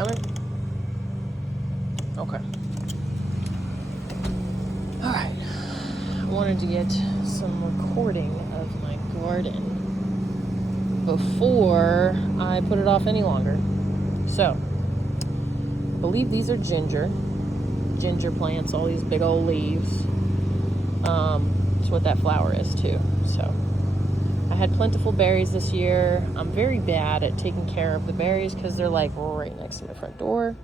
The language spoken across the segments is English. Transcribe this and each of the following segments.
Okay. Alright. I wanted to get some recording of my garden before I put it off any longer. So, I believe these are ginger plants, all these big old leaves. It's what that flower is too. So, I had plentiful berries this year. I'm very bad at taking care of the berries because they're like right next to my front door.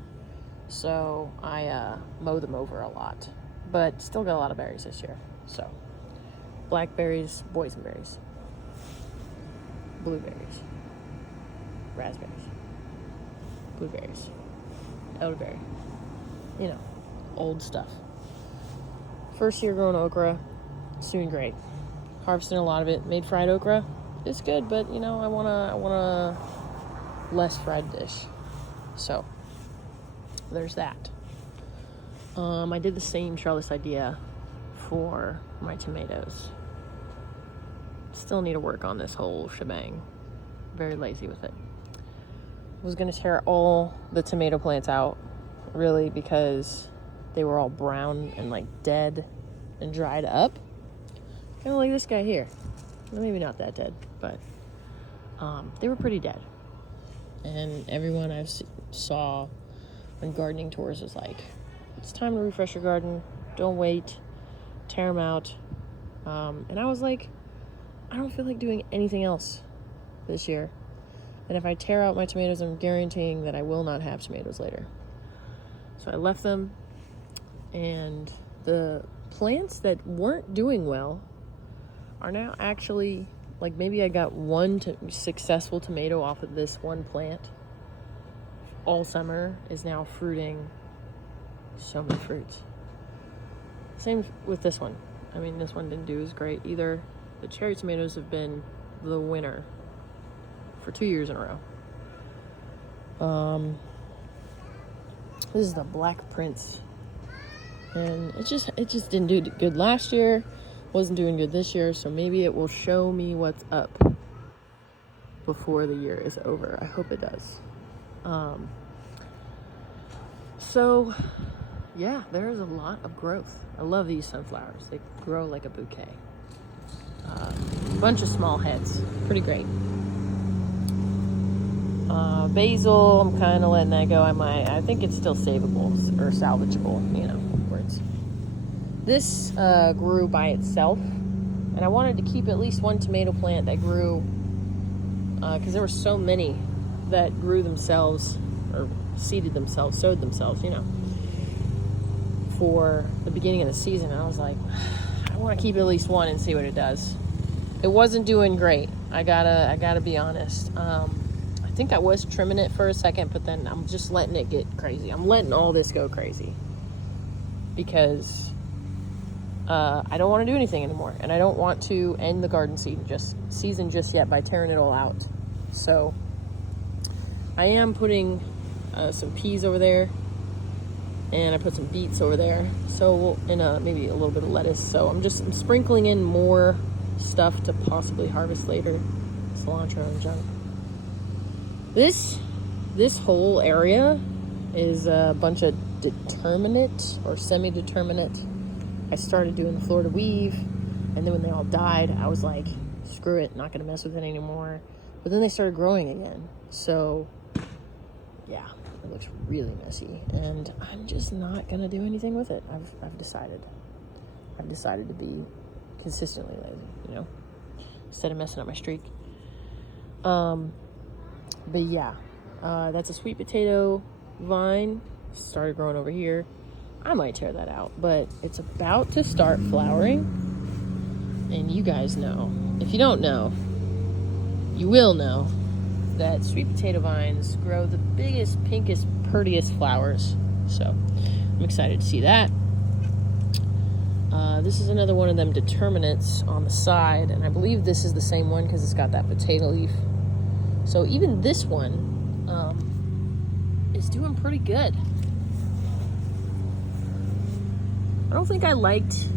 So I mow them over a lot, but still got a lot of berries this year. So blackberries, boysenberries, blueberries, raspberries, blueberries, elderberry, old stuff. First year growing okra, it's doing great. Harvesting a lot of it. Made fried okra. It's good, but I want a less fried dish. So there's that. I did the same Charlotte's idea for my tomatoes. Still need to work on this whole shebang. Very lazy with it. I was gonna tear all the tomato plants out, really, because they were all brown and like dead and dried up. Kind of like this guy here. Well, maybe not that dead, but they were pretty dead. And everyone I saw on gardening tours was like, it's time to refresh your garden. Don't wait. Tear them out. And I was like, I don't feel like doing anything else this year. And if I tear out my tomatoes, I'm guaranteeing that I will not have tomatoes later. So I left them. And the plants that weren't doing well are now actually, like, maybe I got one successful tomato off of this one plant all summer, is now fruiting so many fruits. Same with this one. I mean, this one didn't do as great either. The cherry tomatoes have been the winner for 2 years in a row. This is the Black Prince, and it just didn't do good last year. Wasn't doing good this year, so maybe it will show me what's up before the year is over. I hope it does. So yeah, there is a lot of growth. I love these sunflowers. They grow like a bouquet. Bunch of small heads. Pretty great. Basil, I'm kind of letting that go. I think it's still savable or salvageable, words. This grew by itself, and I wanted to keep at least one tomato plant that grew, because there were so many that grew themselves, or sowed themselves, for the beginning of the season. I was like, I want to keep at least one and see what it does. It wasn't doing great. I gotta be honest. I think I was trimming it for a second, but then I'm just letting it get crazy. I'm letting all this go crazy because I don't want to do anything anymore, and I don't want to end the garden season just yet by tearing it all out. So I am putting some peas over there, and I put some beets over there. So maybe a little bit of lettuce. So I'm sprinkling in more stuff to possibly harvest later. Cilantro and junk. This whole area is a bunch of determinate or semi-determinate. I started doing the Florida weave, and then when they all died, I was like, screw it, not gonna mess with it anymore. But then they started growing again. So yeah, it looks really messy, and I'm just not gonna do anything with it. I've decided to be consistently lazy, instead of messing up my streak. But yeah, that's a sweet potato vine. Started growing over here. I might tear that out, but it's about to start flowering. And you guys know, if you don't know, you will know that sweet potato vines grow the biggest, pinkest, prettiest flowers. So I'm excited to see that. This is another one of them determinants on the side, and I believe this is the same one because it's got that potato leaf. So even this one is doing pretty good. I don't think I liked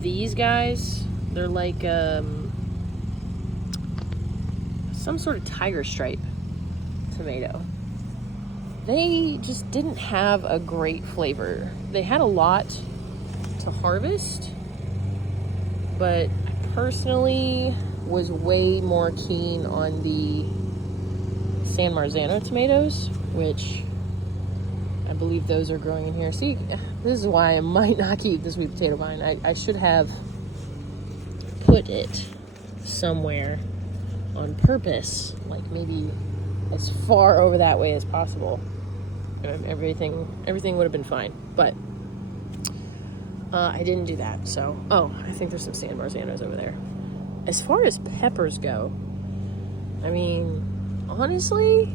these guys. They're like some sort of tiger stripe tomato. they just didn't have a great flavor. They had a lot to harvest, but I personally was way more keen on the San Marzano tomatoes, which I believe those are growing in here. See, this is why I might not keep the sweet potato vine. I should have put it somewhere on purpose, like maybe as far over that way as possible. Everything would have been fine, but I didn't do that. So, I think there's some San Marzanos over there. As far as peppers go, I mean, honestly,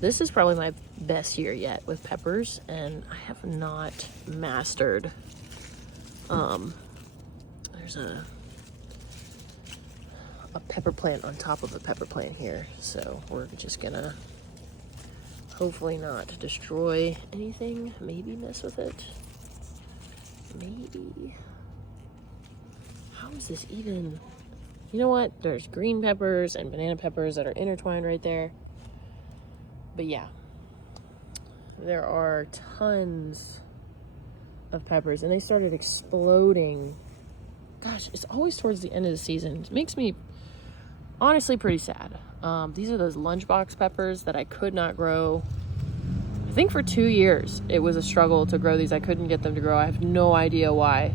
this is probably my best year yet with peppers, and I have not mastered. There's a pepper plant on top of a pepper plant here, so we're just gonna hopefully not destroy anything, maybe mess with it. Maybe. How is this even? You know what? There's green peppers and banana peppers that are intertwined right there. But yeah, there are tons of peppers, and they started exploding. Gosh, it's always towards the end of the season. It makes me honestly pretty sad. These are those lunchbox peppers that I could not grow. I think for 2 years it was a struggle to grow these. I couldn't get them to grow. I have no idea why.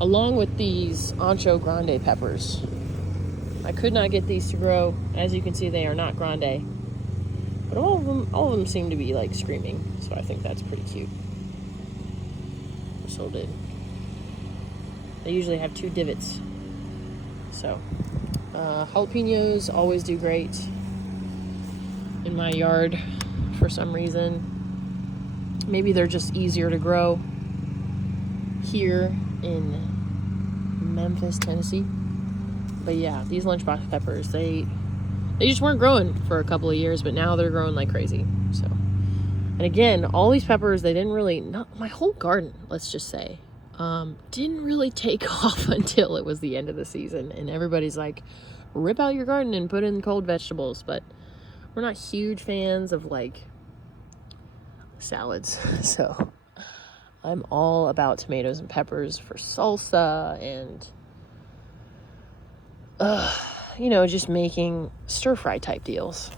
Along with these Ancho Grande peppers, I could not get these to grow. As you can see, they are not grande, but all of them seem to be like screaming. So I think that's pretty cute. So did. They usually have 2 divots. So jalapenos always do great in my yard for some reason. Maybe they're just easier to grow here in Memphis, Tennessee. But yeah, these lunchbox peppers, they just weren't growing for a couple of years, but now they're growing like crazy. So, and again, all these peppers, they didn't really, not my whole garden, let's just say, didn't really take off until it was the end of the season, and everybody's like, rip out your garden and put in cold vegetables. But we're not huge fans of like salads, so I'm all about tomatoes and peppers for salsa and just making stir fry type deals,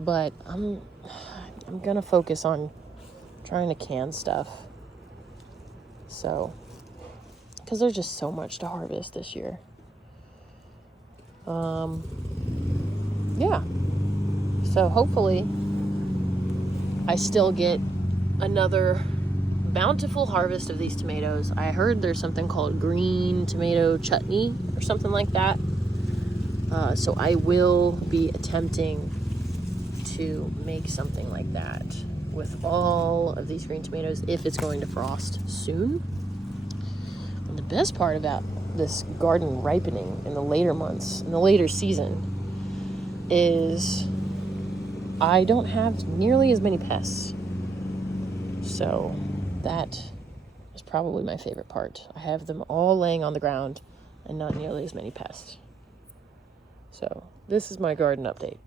but I'm gonna focus on trying to can stuff, so because there's just so much to harvest this year. Yeah, so hopefully I still get another bountiful harvest of these tomatoes. I heard there's something called green tomato chutney or something like that. So I will be attempting to make something like that with all of these green tomatoes if it's going to frost soon. And the best part about this garden ripening in the later months, in the later season, is I don't have nearly as many pests. So that is probably my favorite part. I have them all laying on the ground and not nearly as many pests. So this is my garden update.